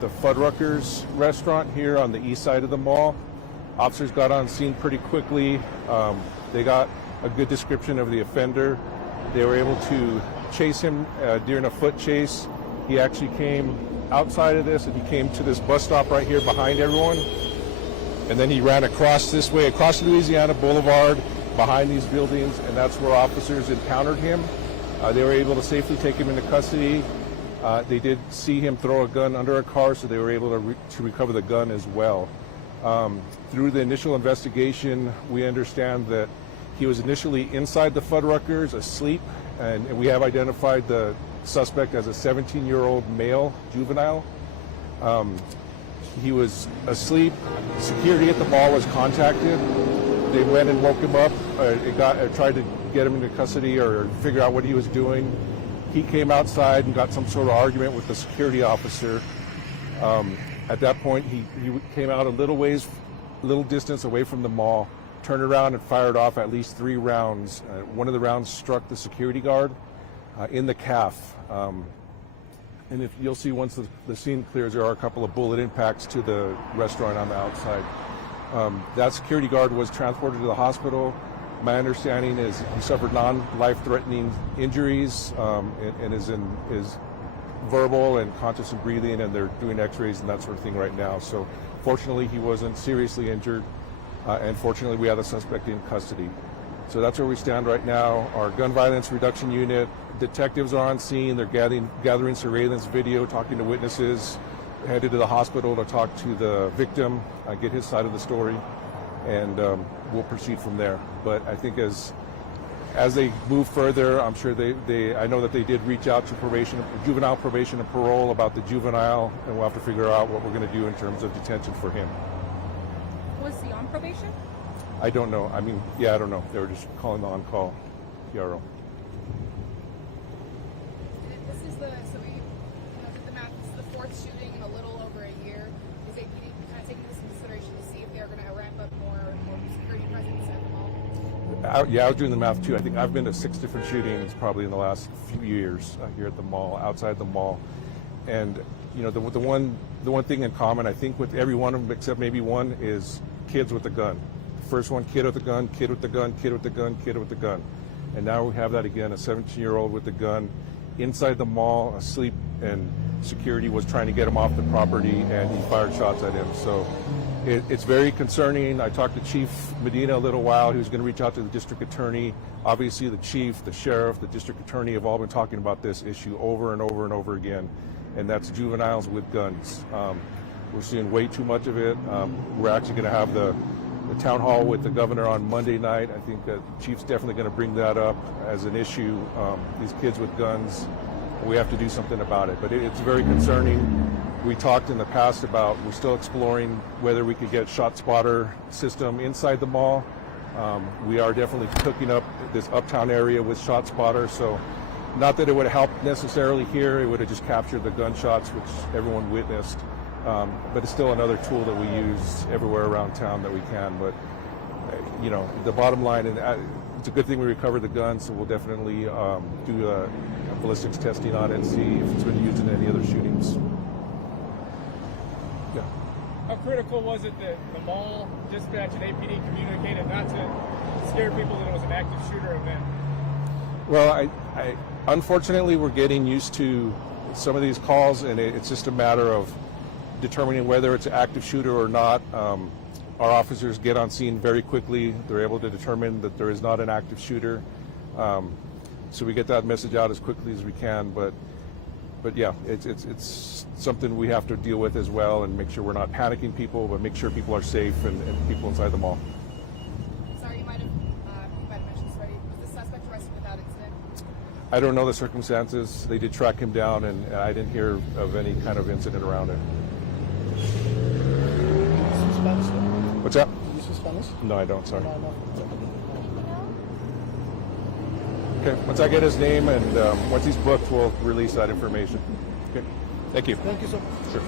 The Fuddruckers restaurant here on the east side of the mall. Officers got on scene pretty quickly. They got a good description of the offender. They were able to chase him during a foot chase. He actually came outside of this and he came to this bus stop right here behind everyone. And then he ran across this way, across Louisiana Boulevard, behind these buildings, and that's where officers encountered him. They were able to safely take him into custody. They did see him throw a gun under a car, so they were able to recover the gun as well. Through the initial investigation, we understand that he was initially inside the Fuddruckers, asleep, and we have identified the suspect as a 17-year-old male juvenile. He was asleep. Security at the mall was contacted. They went and woke him up, tried to get him into custody or figure out what he was doing. He came outside and got some sort of argument with the security officer. At that point, he came out a little distance away from the mall, turned around and fired off at least 3 rounds. One of the rounds struck the security guard in the calf. And if you'll see once the scene clears, there are a couple of bullet impacts to the restaurant on the outside. That security guard was transported to the hospital. My understanding is he suffered non-life-threatening injuries and is verbal and conscious and breathing, and they're doing x-rays and that sort of thing right now. So fortunately, he wasn't seriously injured, and fortunately, we have the suspect in custody. So that's where we stand right now. Our gun violence reduction unit, detectives are on scene. They're gathering surveillance video, talking to witnesses, headed to the hospital to talk to the victim, get his side of the story, and we'll proceed from there. But I think as they move further, I'm sure I know that they did reach out to juvenile probation and parole about the juvenile, and we'll have to figure out what we're going to do in terms of detention for him. Was he on probation? I don't know. I don't know. They were just calling the on-call PRO. This is did the math. This is the 4th shooting in a little over a year. Is it kind of taking this into consideration to see if they're going to ramp up more security presence at the mall? I was doing the math too. I think I've been to 6 different shootings probably in the last few years here at the mall, outside the mall. And the one thing in common, I think, with every one of them except maybe one is kids with a gun. First one, kid with a gun, kid with the gun, kid with the gun, kid with the gun. And now we have that again, a 17-year-old with the gun inside the mall, asleep, and security was trying to get him off the property, and he fired shots at him. So it's very concerning. I talked to Chief Medina a little while. He was going to reach out to the district attorney. Obviously, the chief, the sheriff, the district attorney have all been talking about this issue over and over and over again, and that's juveniles with guns. We're seeing way too much of it. We're actually going to have the town hall with the governor on Monday night. I think the chief's definitely going to bring that up as an issue. These kids with guns, we have to do something about it. But it's very concerning. We talked in the past about, we're still exploring whether we could get shot spotter system inside the mall. We are definitely hooking up this uptown area with shot spotter. So not that it would have helped necessarily here, it would have just captured the gunshots, which everyone witnessed. But it's still another tool that we use everywhere around town that we can. But, the bottom line, and it's a good thing we recovered the gun, so we'll definitely do ballistics testing on it and see if it's been used in any other shootings. Yeah. How critical was it that the mall dispatch and APD communicated not to scare people that it was an active shooter event? Well, unfortunately, we're getting used to some of these calls, and it's just a matter of determining whether it's an active shooter or not. Our officers get on scene very quickly. They're able to determine that there is not an active shooter. So we get that message out as quickly as we can. But yeah, it's something we have to deal with as well, and make sure we're not panicking people, but make sure people are safe and people inside the mall. Sorry, you might have mentioned this already. Was the suspect arrested without incident? I don't know the circumstances. They did track him down, and I didn't hear of any kind of incident around it. Spanish? What's that? You speak Spanish? No, I don't, sorry. No. Okay, once I get his name and once he's booked, we'll release that information. Okay, thank you. Thank you so much. Sure.